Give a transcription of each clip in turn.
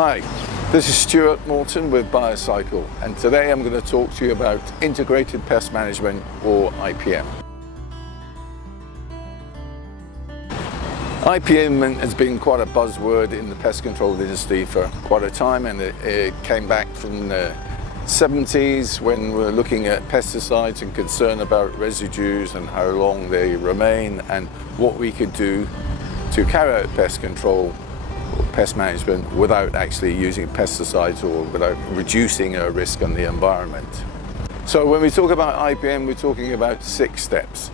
Hi, this is Stuart Morton with Biocycle, and today I'm going to talk to you about Integrated Pest Management, or IPM. IPM has been quite a buzzword in the pest control industry for quite a time, and it came back from the 70s when we were looking at pesticides and concern about residues and how long they remain and what we could do to carry out pest control or pest management without actually using pesticides or without reducing a risk on the environment. So when we talk about IPM, we're talking about 6 steps.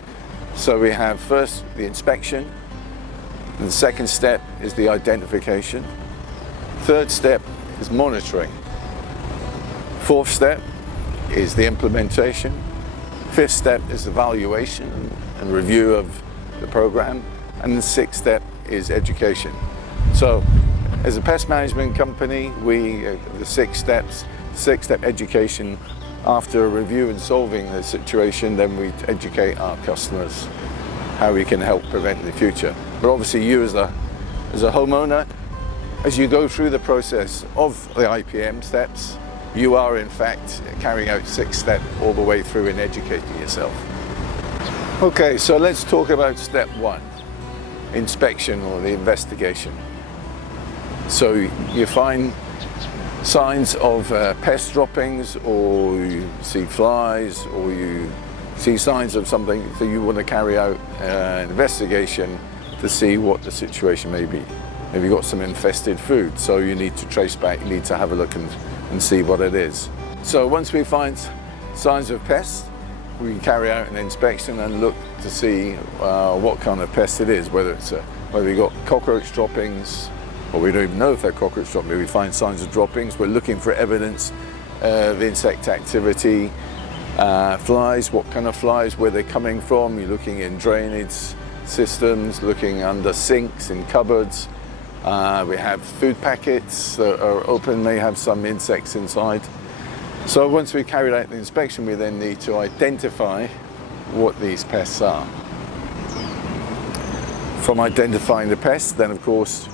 So we have first the inspection, and the second step is the identification. Third step is monitoring. Fourth step is the implementation. Fifth step is evaluation and review of the program. And the sixth step is education. So as a pest management company, the 6 steps, 6-step education, after a review and solving the situation, then we educate our customers how we can help prevent in the future. But obviously you as a homeowner, as you go through the process of the IPM steps, you are in fact carrying out 6 steps all the way through in educating yourself. Okay, so let's talk about step 1, inspection or the investigation. So you find signs of pest droppings, or you see flies, or you see signs of something, so you want to carry out an investigation to see what the situation may be. Maybe you've got some infested food, so you need to trace back, you need to have a look and see what it is. So once we find signs of pests, we can carry out an inspection and look to see what kind of pest it is, whether we've got cockroach droppings, or we don't even know if they're cockroach droppings. We find signs of droppings, we're looking for evidence of insect activity. Flies, what kind of flies, where they're coming from. You're looking in drainage systems, looking under sinks, in cupboards. We have food packets that are open, may have some insects inside. So once we carried out the inspection, we then need to identify what these pests are. From identifying the pests, then of course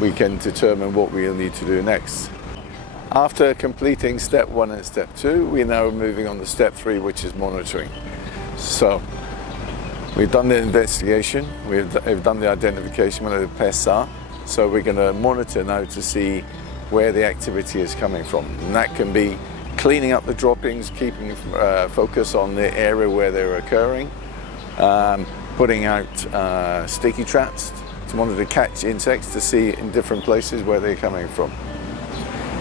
we can determine what we'll need to do next. After completing step 1 and step 2, we're now moving on to step 3, which is monitoring. So we've done the investigation, we've done the identification where the pests are, so we're going to monitor now to see where the activity is coming from. And that can be cleaning up the droppings, keeping focus on the area where they're occurring, putting out sticky traps to monitor to catch insects to see in different places where they're coming from.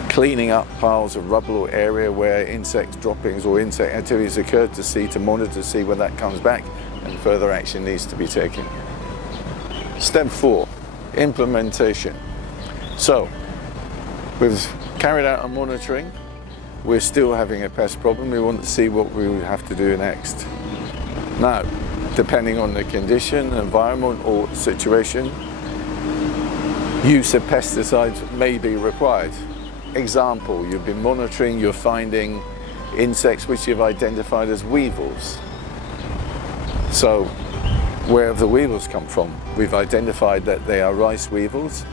Cleaning up piles of rubble or area where insect droppings or insect activities occurred to monitor to see when that comes back and further action needs to be taken. Step 4, implementation. So we've carried out our monitoring, we're still having a pest problem, we want to see what we have to do next. Now, depending on the condition, environment or situation, use of pesticides may be required. Example, you've been monitoring, you're finding insects which you've identified as weevils. So where have the weevils come from? We've identified that they are rice weevils.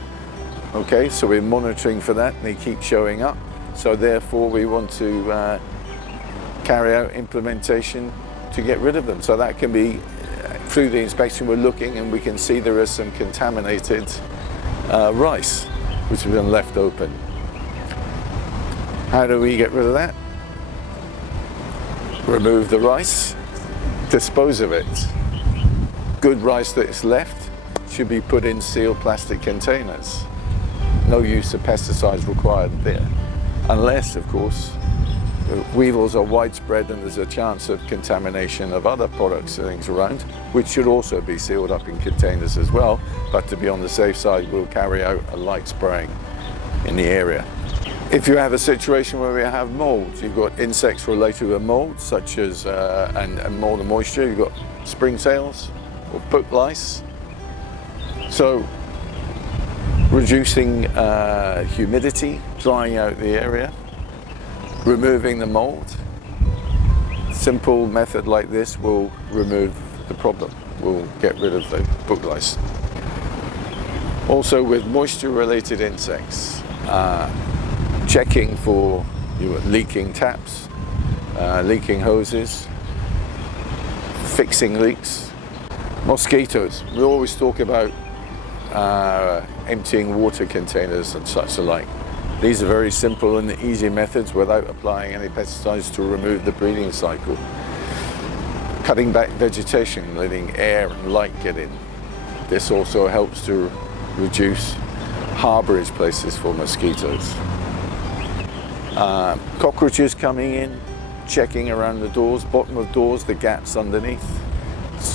Okay, so we're monitoring for that and they keep showing up. So therefore we want to carry out implementation to get rid of them. So that can be through the inspection, we're looking and we can see there is some contaminated rice which has been left open. How do we get rid of that? Remove the rice, dispose of it. Good rice that is left should be put in sealed plastic containers. No use of pesticides required there. Unless, of course, weevils are widespread and there's a chance of contamination of other products and things around, which should also be sealed up in containers as well. But to be on the safe side, we'll carry out a light spraying in the area. If you have a situation where we have mold, you've got insects related to mold, such as and mold and moisture, you've got springtails or book lice. So reducing humidity, drying out the area, removing the mold. Simple method like this will remove the problem, will get rid of the book lice. Also with moisture related insects, checking for your leaking taps, leaking hoses, fixing leaks. Mosquitoes, we always talk about emptying water containers and such alike. These are very simple and easy methods without applying any pesticides to remove the breeding cycle. Cutting back vegetation, letting air and light get in. This also helps to reduce harborage places for mosquitoes. Cockroaches coming in, checking around the doors, bottom of doors, the gaps underneath.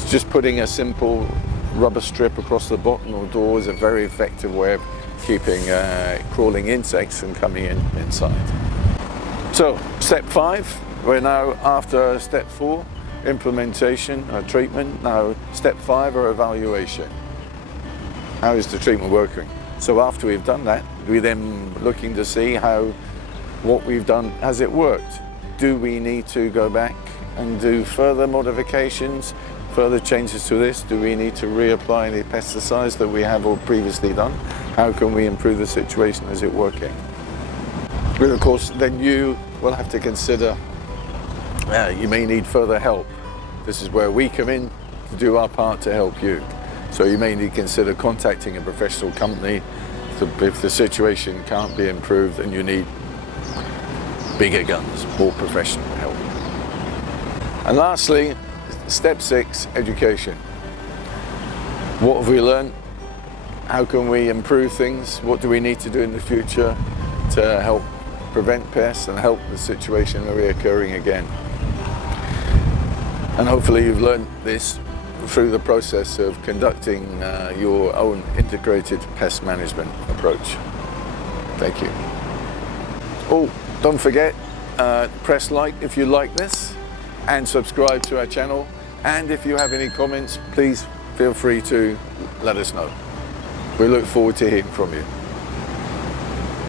Just putting a simple rubber strip across the bottom of the door is a very effective way of keeping crawling insects from coming in inside. So, step 5, we're now after step 4, implementation or treatment. Now, step 5 or evaluation. How is the treatment working? So after we've done that, we then looking to see what we've done, has it worked? Do we need to go back and do further modifications, further changes to this? Do we need to reapply any pesticides that we have or previously done? How can we improve the situation? Is it working? But of course, then you will have to consider you may need further help. This is where we come in to do our part to help you. So you may need to consider contacting a professional company if the situation can't be improved and you need bigger guns, more professional help. And lastly, step 6, education. What have we learned? How can we improve things? What do we need to do in the future to help prevent pests and help the situation reoccurring again? And hopefully you've learned this through the process of conducting your own integrated pest management approach. Thank you. Oh, don't forget, press like if you like this and subscribe to our channel. And if you have any comments, please feel free to let us know. We look forward to hearing from you.